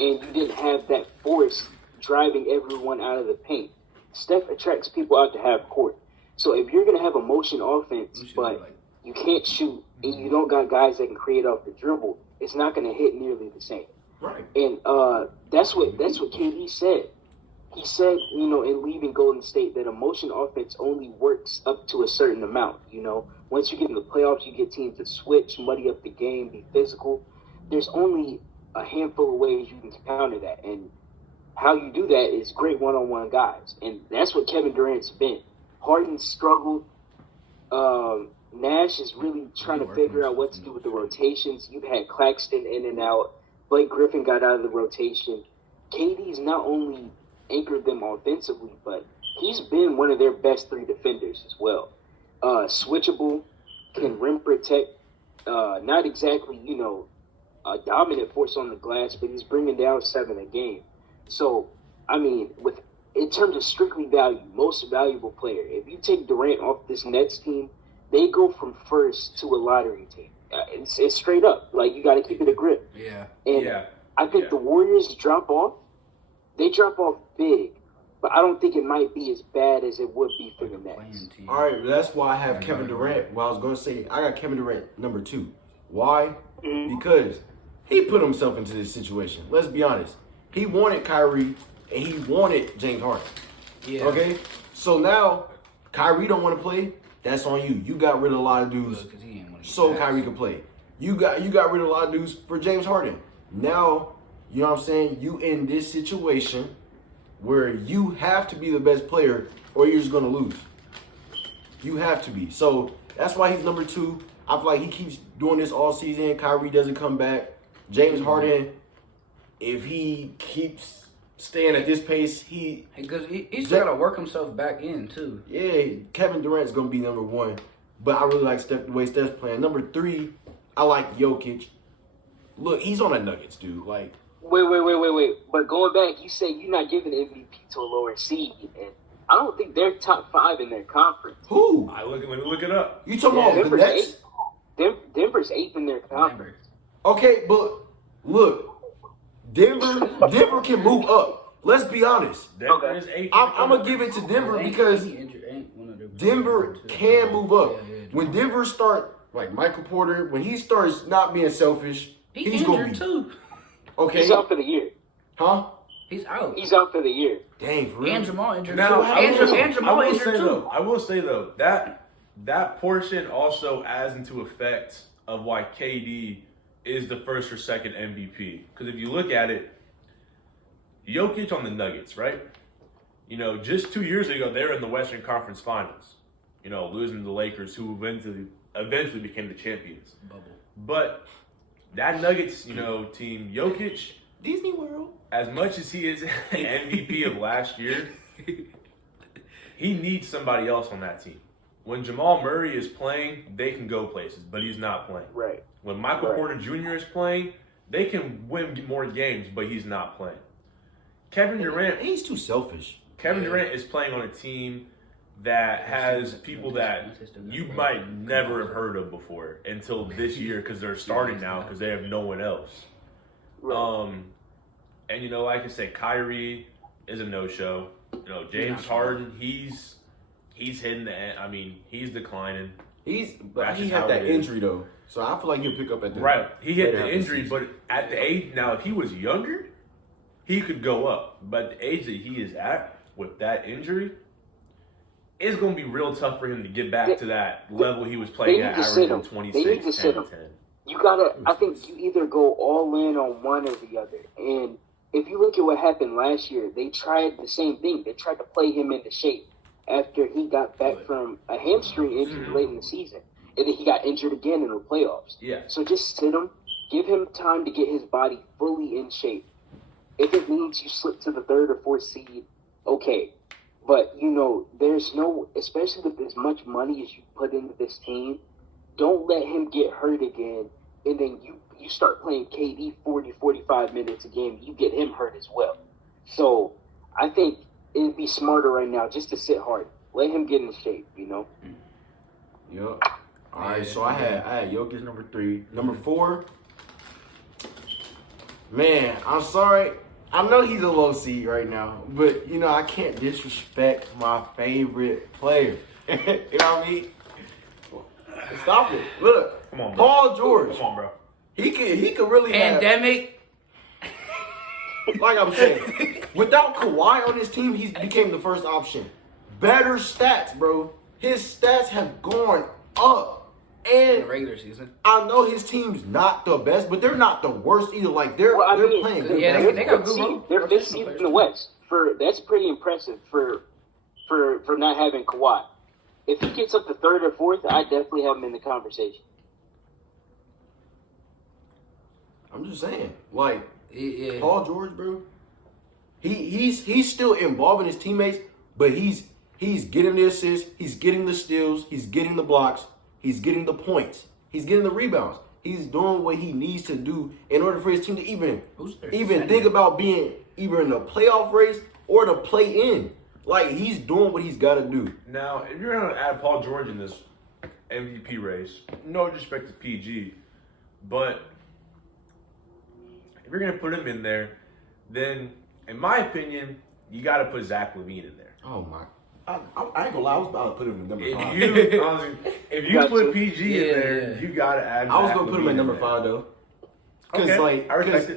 and you didn't have that force driving everyone out of the paint. Steph attracts people out to half court. So if you're going to have a motion offense, but you can't shoot, and you don't got guys that can create off the dribble, it's not going to hit nearly the same. Right. And that's what KD said. He said, in leaving Golden State, that a motion offense only works up to a certain amount. Once you get in the playoffs, you get teams to switch, muddy up the game, be physical. There's only a handful of ways you can counter that, and how you do that is great one-on-one guys, and that's what Kevin Durant's been. Harden struggled. Nash is really trying to figure out what to do with the rotations. You've had Claxton in and out. Blake Griffin got out of the rotation. KD's not only anchored them offensively, but he's been one of their best 3 defenders as well. Switchable, can rim protect. Not exactly, a dominant force on the glass, but he's bringing down 7 a game. So, I mean, in terms of strictly value, most valuable player, if you take Durant off this Nets team, they go from first to a lottery team. It's straight up. Like, you got to keep it a grip. Yeah. And I think the Warriors drop off. They drop off big, but I don't think it might be as bad as it would be for the Nets. All right, that's why I have Kevin Durant. Well, I was going to say, I got Kevin Durant number 2. Why? Mm-hmm. Because he put himself into this situation. Let's be honest. He wanted Kyrie, and he wanted James Harden. Yeah. Okay? So now, Kyrie don't want to play. That's on you. You got rid of a lot of dudes so Kyrie could play. You got rid of a lot of dudes for James Harden. Now, you know what I'm saying? You in this situation where you have to be the best player or you're just going to lose. You have to be. So that's why he's number 2. I feel like he keeps doing this all season. Kyrie doesn't come back. James Harden, if he keeps staying at this pace, he's still got to work himself back in, too. Yeah, Kevin Durant's going to be number 1. But I really like the way Steph's playing. Number 3, I like Jokic. Look, he's on the Nuggets, dude. Like, Wait. But going back, you say you're not giving MVP to a lower seed, and I don't think they're top 5 in their conference. Who? Let me look it up. You talking about the Denver's Nets? 8th. Denver's 8th in their conference. Okay, but look, Denver can move up. Let's be honest. Denver is 8th. I'm gonna give it to Denver because Denver can move up. When Denver start like Michael Porter, when he starts not being selfish, he's gonna be too. okay. He's out for the year. Huh? He's out. He's out for the year. Dang, for real? And Jamal injured Now, too. I And Jamal injured too. I will say though that portion also adds into effect of why KD is the first or second MVP. Because if you look at it, Jokic on the Nuggets, right? You know, just 2 years ago they were in the Western Conference Finals. You know, losing to the Lakers, who eventually became the champions. Bubble. But that Nuggets, team, Jokic, Disney World. as much as he is the MVP of last year, he needs somebody else on that team. When Jamal Murray is playing, they can go places, but he's not playing. Right. When Michael Porter Jr. is playing, they can win more games, but he's not playing. Kevin Durant, He's too selfish. Kevin Durant is playing on a team that has people that you might never have heard of before until this year because they're starting now because they have no one else. Right. And like I said, Kyrie is a no-show. James Harden, he's hitting the end. I mean, he's declining. He That's had just how that it is. injury though, so I feel like he'll pick up at the Right. He hit later the half of injury, season. but at the age now, if he was younger, he could go up. But the age that he is at with that injury, it's going to be real tough for him to get back to that level he was playing They at, need to sit averaging him. They 26, need to 10, sit 10. him. You gotta. I think you either go all in on one or the other. And if you look at what happened last year, they tried the same thing. They tried to play him into shape after he got back from a hamstring injury late in the season, and then he got injured again in the playoffs. Yeah. So just sit him, give him time to get his body fully in shape. If it means you slip to the 3rd or 4th seed, okay. But, there's no, especially with as much money as you put into this team, don't let him get hurt again, and then you start playing KD 40, 45 minutes a game, you get him hurt as well. So I think it'd be smarter right now just to sit Harden. Let him get in shape, Yep. All right, so I had Jokic number 3. Number 4, man, I'm sorry. I know he's a low seed right now, but, I can't disrespect my favorite player. You know what I mean? Stop it. Look, Come on, bro. Paul George. Come on, bro. He could really Pandemic. like I'm saying, without Kawhi on his team, he became the first option. Better stats, bro. His stats have gone up. In And the regular season. I know his team's not the best, but they're not the worst either. Like they're playing good. Yeah, basketball. they got good They're 5th seed in the West. That's pretty impressive for not having Kawhi. If he gets up to 3rd or 4th, I definitely have him in the conversation. I'm just saying, like Yeah. Paul George, bro. He's still involving his teammates, but he's getting the assists, he's getting the steals, he's getting the blocks, he's getting the points, he's getting the rebounds. He's doing what he needs to do in order for his team to even think about being either in the playoff race or the play in. Like he's doing what he's got to do. Now, if you're going to add Paul George in this MVP race, no disrespect to PG, but if you're going to put him in there, then, in my opinion, you got to put Zach LaVine in there. Oh my! I ain't gonna lie. I was about to put him in number 5. If you put PG in there, you got to add. I was Zach gonna put him LaVine at number in there. 5 though. Because Okay, I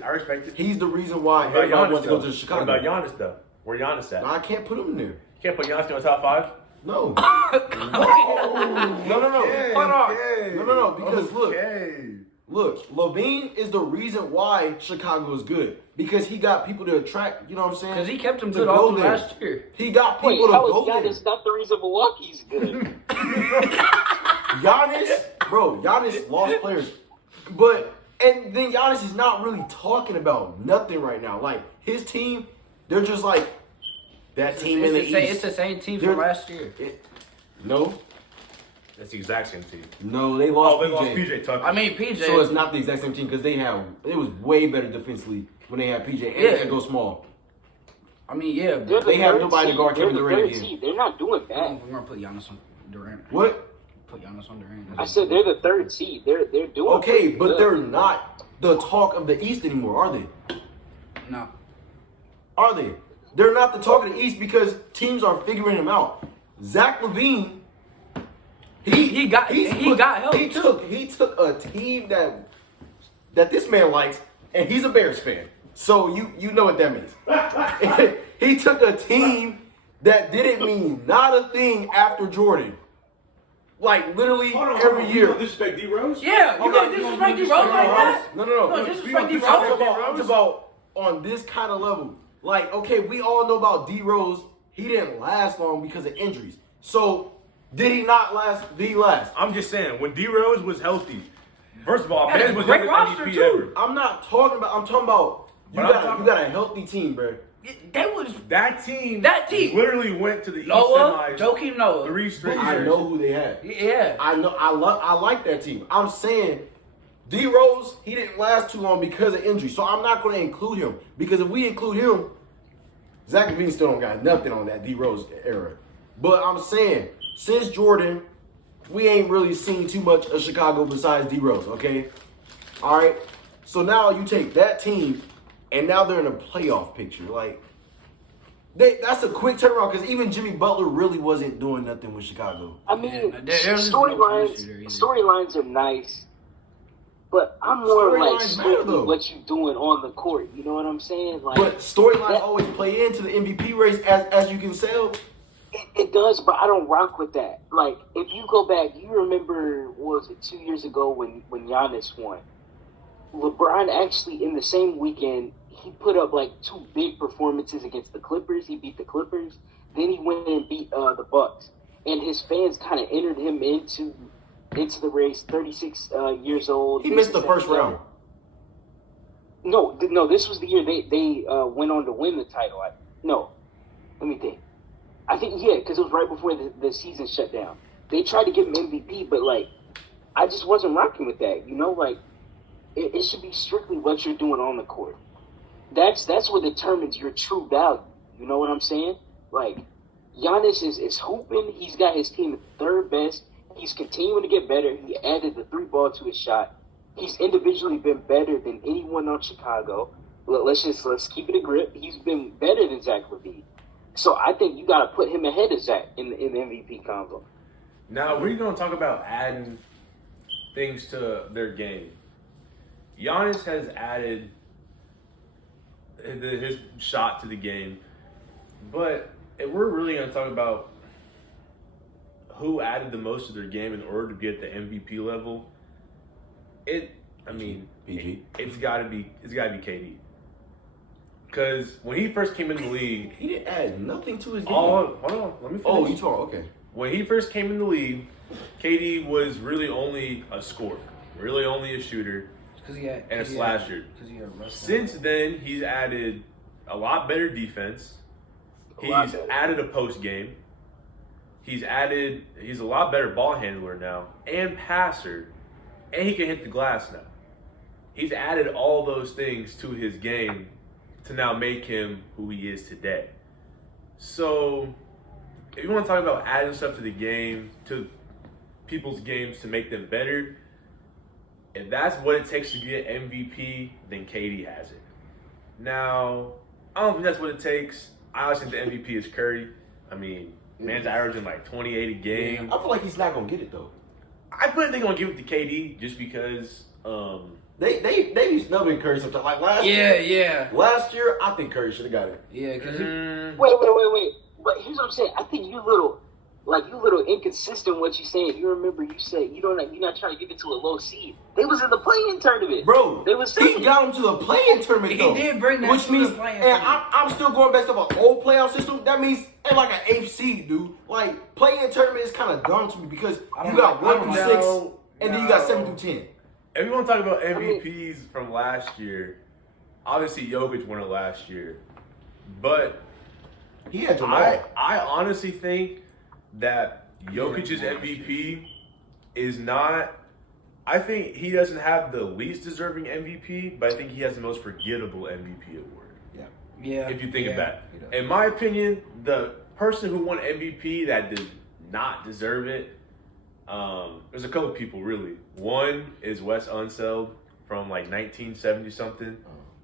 respect it. He's the reason why What about everybody Giannis, wants to go though? to Chicago. What about Giannis, though? Where Giannis at? No, I can't put him in there. You can't put Giannis in the top 5? No. Okay. No. Because Okay. look, Levine is the reason why Chicago is good. Because he got people to attract. You know what I'm saying? Because he kept him To good go all through there. last year. He got Wait, people to how go is there. Giannis not the reason Milwaukee's good? Giannis lost players. And then Giannis is not really talking about nothing right now. Like, his team, they're just like that team in the East. It's the same team from last year. No, That's the exact same team. no, they lost They lost PJ. PJ Tucker. I mean, PJ. So it's not the exact same team because it was way better defensively when they had PJ and Yeah. they go small. I mean, yeah, They're but the They have third nobody to seed. guard They're Kevin the Durant third again. seed. They're not doing bad. we're gonna put Giannis on Durant. What? Put Giannis on Durant. I said they're the third seed. They're doing Okay, pretty but good. they're not the talk of the East anymore, are they? No. Are they? They're not the talk of the East because teams are figuring him out. Zach LaVine, He got help. He took a team that this man likes, and he's a Bears fan. So you know what that means. He took a team that didn't mean not a thing after Jordan. Like literally every year. Disrespect D Rose? Yeah, you gonna disrespect D Rose like that? No. No, disrespect D Rose. I'm about on this kind of level. Like, okay, we all know about D Rose. He didn't last long because of injuries. So, did he not last? Did he last? I'm just saying, when D Rose was healthy, first of all, Had a man was great the roster, MVP too. ever. I'm talking about you got a healthy team, bro. That was That team literally went to the East Noah, semis Joakim Noah. 3 straight I years. know who they had. Yeah. I know. I like that team. I'm saying D Rose, he didn't last too long because of injury. So I'm not going to include him because if we include him, Zach LaVine still don't got nothing on that D Rose era. But I'm saying since Jordan, we ain't really seen too much of Chicago besides D Rose. Okay, all right. So now you take that team, and now they're in a playoff picture. Like that's a quick turnaround because even Jimmy Butler really wasn't doing nothing with Chicago. I mean, Yeah, there's no chemistry there either. storylines are nice, but I'm more like Storylines matter, strictly though. what you doing on the court. You know what I'm saying? Like, But storylines that- always play into the MVP race, as you can tell. it does, but I don't rock with that. Like, if you go back, you remember, what was it, 2 years ago when Giannis won? LeBron actually, in the same weekend, he put up like 2 big performances against the Clippers. He beat the Clippers. Then he went and beat the Bucks. And his fans kind of entered him into the race, 36 years old. He this, missed the that, first and the round. other. No, this was the year they went on to win the title. Let me think. I think, yeah, because it was right before the season shut down. They tried to give him MVP, but, like, I just wasn't rocking with that. You know, like, it should be strictly what you're doing on the court. That's what determines your true value. You know what I'm saying? Like, Giannis is hooping. He's got his team at third best. He's continuing to get better. He added the 3-ball to his shot. He's individually been better than anyone on Chicago. Let's keep it a grip. He's been better than Zach LaVine. So I think you got to put him ahead of Zach in the MVP combo. Now, we're going to talk about adding things to their game. Giannis has added his shot to the game. But if we're really going to talk about who added the most to their game in order to get the MVP level, it's got to be KD. Because when he first came in the league, He didn't add nothing to his game. hold on, let me finish. Oh, you talk okay. When he first came in the league, KD was really only a scorer, really only a shooter, and a slasher. Since then, he's added a lot better defense. He's added a post game. He's a lot better ball handler now and passer, and he can hit the glass now. He's added all those things to his game to now make him who he is today. So, if you want to talk about adding stuff to the game, to people's games to make them better, if that's what it takes to get MVP, then KD has it. Now, I don't think that's what it takes. I always think the MVP is Curry. I mean, man's averaging like 28 a game. I feel like he's not gonna get it though. I feel like they're going to give it to KD just because They be snubbing Curry sometimes. Like last year, I think Curry should have got it. Yeah, because Wait. But here's what I'm saying. I think you little inconsistent what you saying. You remember you said you're not trying to give it to a low seed. They was in the play-in tournament. Bro, They was he saying got him to the play-in tournament He though. did bring that which to means, the play-in and tournament. I'm still going back to an old playoff system. That means in like an 8th seed, dude. Like play-in tournament is kind of dumb to me because you got 1 through 6, and then you got 7 through 10. if you want to talk about MVPs from last year, obviously Jokic won it last year. But He had Jamal. I honestly think that Jokic's MVP is not. I think he doesn't have the least deserving MVP, but I think he has the most forgettable MVP award. Yeah. If you think of that. He does. In my opinion, the person who won MVP that did not deserve it, there's a couple people really. One is Wes Unseld from like 1970 something.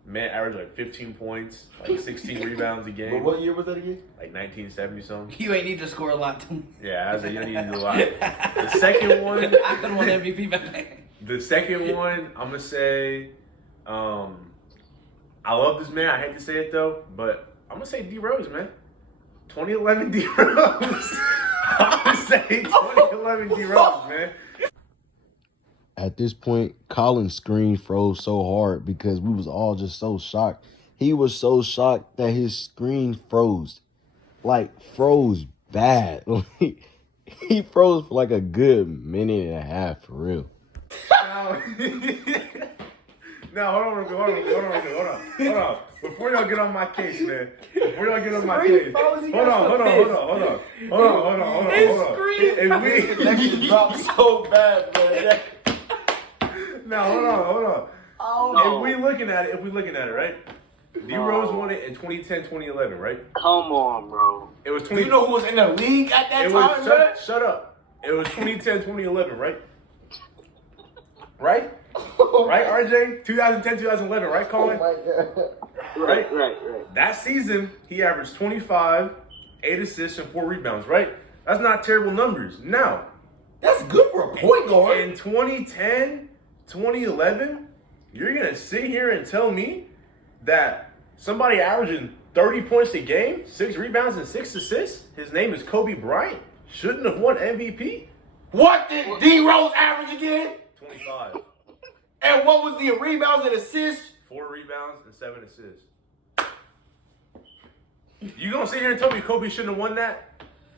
Man averaged like 15 points, like 16 rebounds a game. But what year was that again? Like 1970 something. You ain't need to score a lot to Yeah, as a young, you need to do a lot. The second one, I could have won MVP back then. the second one, I'm gonna say, I love this man. I hate to say it though, but I'm gonna say D Rose, man. 2011 D Rose. I'm gonna say 2011 D Rose, man. At this point, Colin's screen froze so hard because we was all just so shocked. He was so shocked that his screen froze. Like, froze bad. He froze for like a good minute and a half, for real. Now, hold on. Before y'all get on my case, man. Hold on. If dropped so bad, man. Now, hold on. Oh, If we looking at it, right? D Rose won it in 2010, 2011, right? come on, bro. It was Do 20. you know who was in the league at that It time, was man? shut up. It was 2010, 2011, right? Right, RJ? 2010, 2011, right, Colin? Right. That season, he averaged 25, 8 assists, and 4 rebounds, right? That's not terrible numbers. Now, That's good for a point guard. in 2010, 2011, you're going to sit here and tell me that somebody averaging 30 points a game, 6 rebounds, and 6 assists, his name is Kobe Bryant, shouldn't have won MVP? What did D Rose average again? 25. And what was the rebounds and assists? 4 rebounds and 7 assists. You gonna sit here and tell me Kobe shouldn't have won that?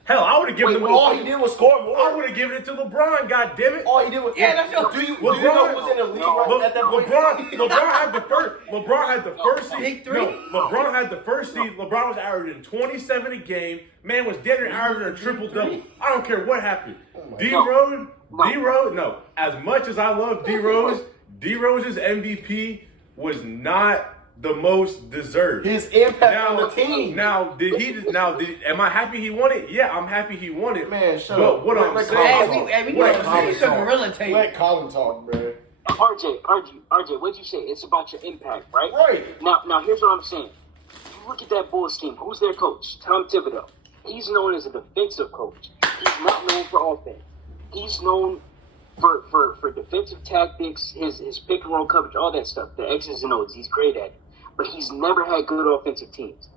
Hell, I would have given him. All he did was score I more. would have given it to LeBron. God damn it! All he did was. Yeah, that's your- Do you know who was in the league right at that point? LeBron had the first. LeBron had the first seed. Big three? No, LeBron had the first seed. LeBron was averaging 27 a game. Man was dead and averaging a triple double. I don't care what happened. D Rose. No. As much as I love D Rose, D Rose's MVP was not the most deserved. His impact on the team. Am I happy he won it? Yeah, I'm happy he won it. Man, shut but up. What I'm Let saying, Colin Hey, we Let need Colin some talk. gorilla tape. Let Colin talk, man. RJ, what'd you say? It's about your impact, right? Right. Now, here's what I'm saying. You look at that Bulls team. Who's their coach? Tom Thibodeau. He's known as a defensive coach. He's not known for offense. He's known for defensive tactics, his pick and roll coverage, all that stuff, the X's and O's. He's great at it. But he's never had good offensive teams.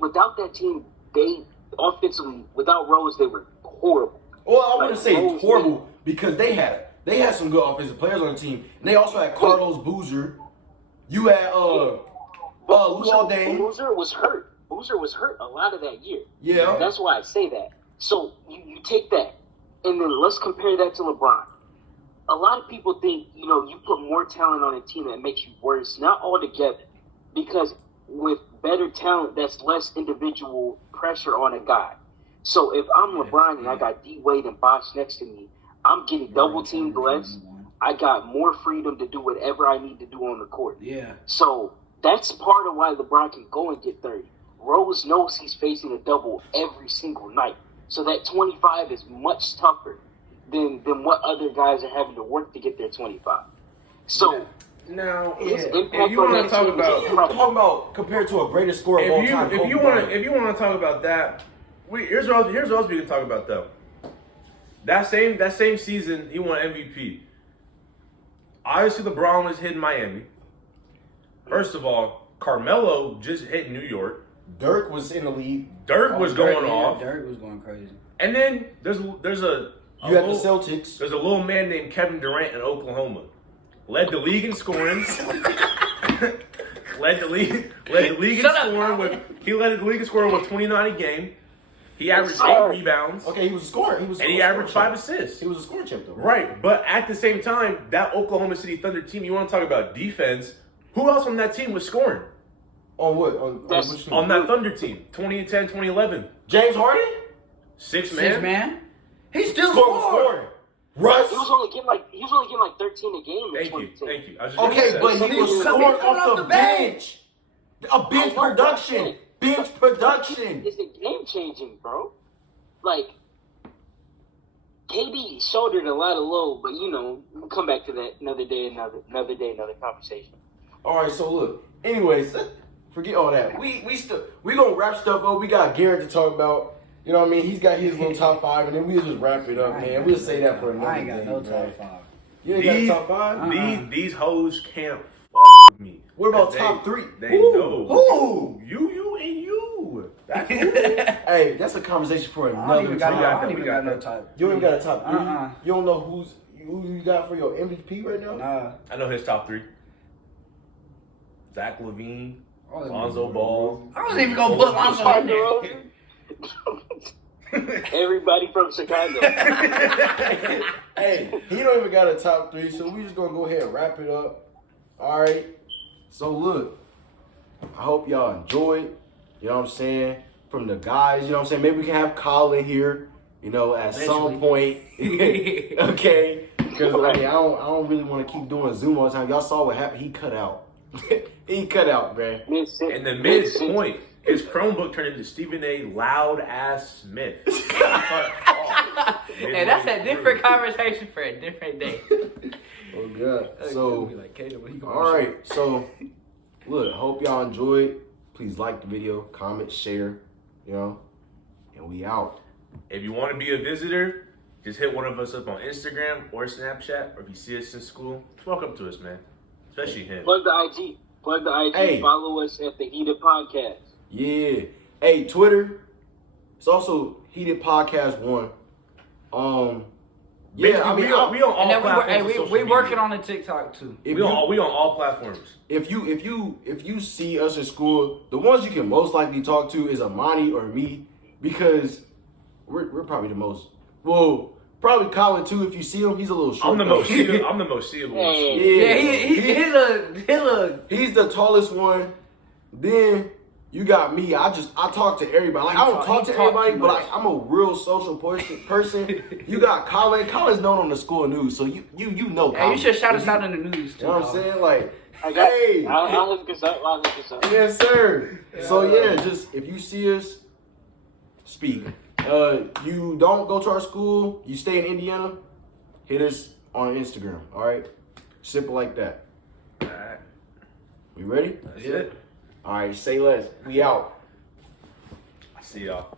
Without that team, they offensively, without Rose, they were horrible. Well, I wouldn't Like, say Rose horrible because they had some good offensive players on the team, and they also had Carlos Boozer. You had Luol Deng. Boozer was hurt. Boozer was hurt a lot of that year. Yeah. That's why I say that. So you take that, and then let's compare that to LeBron. A lot of people think, you put more talent on a team that makes you worse. Not altogether. Because with better talent, that's less individual pressure on a guy. So if I'm LeBron and I got D Wade and Bosh next to me, I'm getting double teamed less. I got more freedom to do whatever I need to do on the court. Yeah. So that's part of why LeBron can go and get 30. Rose knows he's facing a double every single night. So that 25 is much tougher than what other guys are having to work to get their 25. So now, his if impact you on want that to talk team about, is I'm talking about compared to a greatest scorer of all time. if you want to talk about that, here's what else we can talk about though. That same season, he won MVP. Obviously, LeBron was hitting Miami. First of all, Carmelo just hit New York. Dirk was in the league. Dirk was going off, Dirk was going crazy. and then there's a You had the little- Celtics. There's a little man named Kevin Durant in Oklahoma. Led the league in scoring. led the league in scoring with 29 a game. He averaged 8 rebounds. Okay, he was a scorer. And he averaged 5 assists. He was a scoring champ, though. Right, but at the same time, that Oklahoma City Thunder team, you want to talk about defense, who else on that team was scoring? On what? On which team? On that Thunder team, 2010, 2011. James Harden? 6 man. 6 man. He still Scoring. scored. Russ? he was only getting like 13 a game in Thank 2010. you. I was just Okay, gonna but say he was He's scoring coming off the bench. A bench I know production. that. Bench production. It's a game changing, bro. Like, KD shouldered a lot of load, but we'll come back to that another day, another conversation. All right, so look. Anyways, forget all that. We gonna wrap stuff up. We got Garrett to talk about. You know what I mean? He's got his little top 5, and then we'll just wrap it up, man. We'll say that for another I ain't got day, no man. top 5. You ain't got a top 5? These hoes can't fuck with me. What about They- top 3? They Who? know. Who? You, and you. That's who. Hey, that's a conversation for I don't another even got time. no, I We don't even got got no that. top. You ain't got a top 3? Uh-uh. You don't know who you got for your MVP right now? Nah. I know his top 3. Zach LaVine, I wasn't Lonzo Ball. I wasn't even gonna put Lonzo in there. Everybody from Chicago. Hey, he don't even got a top 3, so we just gonna go ahead and wrap it up. All right. So look, I hope y'all enjoyed. You know what I'm saying? From the guys, you know what I'm saying? Maybe we can have Colin here. At some point. Okay. Because I don't really want to keep doing Zoom all the time. Y'all saw what happened. He cut out. He cut out, man. In the midpoint, his Chromebook turned into Stephen A. Loud Ass Smith. Hey, that's a different conversation for a different day. Oh god. So Be like, Kato, when he go all right. So look, hope y'all enjoyed. Please like the video, comment, share, and we out. If you want to be a visitor, just hit one of us up on Instagram or Snapchat, or if you see us in school, walk up to us, man. Especially him. Plug the IG. Hey. Follow us at the Heated Podcast. Yeah. Hey, Twitter. It's also Heated Podcast 1. Yeah, I mean, we on all And then platforms. of social we working media. on the TikTok too. if We on all platforms. if you see us in school, the ones you can most likely talk to is Amani or me, because we're probably the most. Well, probably Colin too. If you see him, he's a little short. I'm the though. most seeable. Yeah, he look. he's the tallest one. Then you got me. I talk to everybody. Like, I don't talk to everybody, too but much. I'm a real social person. You got Colin. Colin's known on the school news, so you know. Hey, Colin. you should shout us out in the news too. You know what I'm saying? Like, I'll hook this up. yes, sir. So yeah, just if you see us, speak. You don't go to our school. You stay in Indiana. Hit us on Instagram. All right, simple like that. Alright, We ready? that's it. All right, say less. We out. I see y'all.